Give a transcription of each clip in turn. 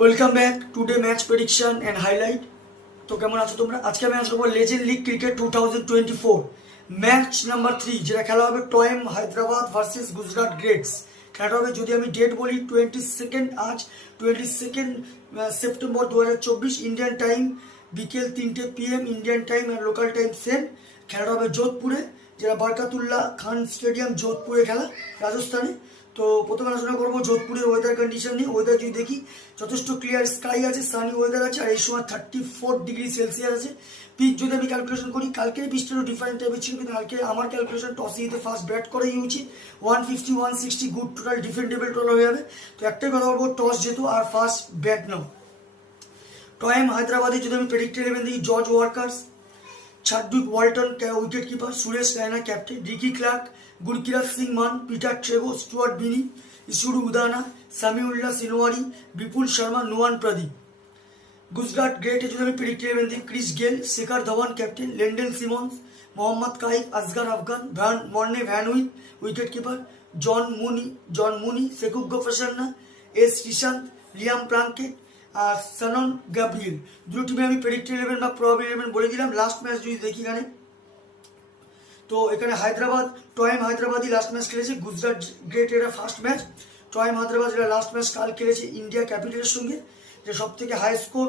Welcome back today match prediction and highlight. তো কেমন আছো তোমরা? আজকে আমি আসবো legend league cricket 2024 match number 3, যেটা খেলা হবে টয়েম হায়দ্রাবাদ ভার্সেস গুজরাট গ্রেটস। খেলাটা হবে, যদি আমি ডেট বলি, 22 আজ 22 সেপ্টেম্বর 2024 ইন্ডিয়ান টাইম বিকেল 3টে PM ইন্ডিয়ান টাইম আর লোকাল টাইম সেম। খেলাটা হবে যোধপুরে, যেটা বরকাতুল্লাহ খান স্টেডিয়াম, যোধপুরে খেলা, রাজস্থানে। তো প্রথমে আলোচনা করবো যোধপুরের ওয়েদার কন্ডিশন নিয়ে। ওয়েদার যদি দেখি, যথেষ্ট ক্লিয়ার স্কাই আছে, সানি ওয়েদার আছে, আর এই সময় 34°C আছে। পিচ যদি আমি ক্যালকুলেশন করি, কালকের পিচটারও ডিফারেন্ট টাইপের ছিল, কিন্তু কালকে আমার ক্যালকুলেশন টসে জিতে ফার্স্ট ব্যাট করেই উচিত। 150 160 গুড টোটাল, ডিফেন্ডেবল টোটাল হয়ে যাবে। তো একটাই কথা বলবো, টস যেত আর ফার্স্ট ব্যাট নাও। টয়েম হায়দ্রাবাদে যদি আমি প্রেডিক্টেড ইলেভেন দেখি, George Workers, Chadwick Walton wicket keeper, Suresh Raina captain, Ricky Clarke, Gurkeerat Singh Mann, Peter ট্রেভো, Stewart বিনি, ইসুরু উদানা, সামিউল্লাহ সিনোয়ারি, বিপুল শর্মা, নোয়ান প্রদীপ। গুজরাট গ্রেটে যদি আমি প্রেডিক্টেড ইলেভেন দেখি, Chris Gayle, Shikhar Dhawan captain, Lendl Simmons, Mohammad Kaif, Asghar Afghan, Morne van Wyk wicket keeper, John Mooney, Seekkuge Prasanna, S Sreesanth, Liam Plunkett আর Shannon Gabriel. দুটো টিমে আমি predicted eleven বা probable eleven বলে দিলাম। লাস্ট ম্যাচ যদি দেখি এখানে, তো এখানে হায়দ্রাবাদ, টয়েম হায়দ্রাবাদই লাস্ট ম্যাচ খেলেছে, গুজরাট গ্রেট এটা ফার্স্ট ম্যাচ। টয়েম হায়দ্রাবাদ যেটা লাস্ট ম্যাচ কাল খেলেছে ইন্ডিয়া ক্যাপিটালের সঙ্গে, যে সব থেকে হাই স্কোর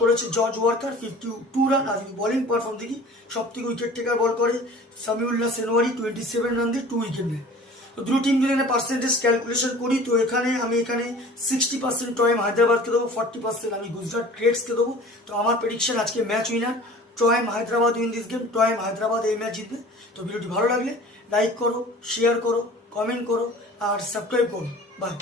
করেছে জর্জ ওয়ার্কার 52 রান। আর বলিং পারফর্ম দেখি, সব থেকে উইকেট টেকার বল করে সামিউল্লাহ সেনোয়ারি 27 রান দিয়ে 2 উইকেট নেয়। তো দুটো টিম যদি এখানে পার্সেন্টেজ ক্যালকুলেশন করি, তো এখানে আমি 60% টয়েম হায়দ্রাবাদকে দেবো, 40% আমি গুজরাট গ্রেটসকে দেবো। তো আমার প্রেডিকশন আজকে match winner Toyam Hyderabad win this game. Toyam Hyderabad এই ম্যাচ জিতবে। তো ভিডিওটি ভালো লাগলে লাইক করো, শেয়ার করো, কমেন্ট করো আর সাবস্ক্রাইব করো। বাই।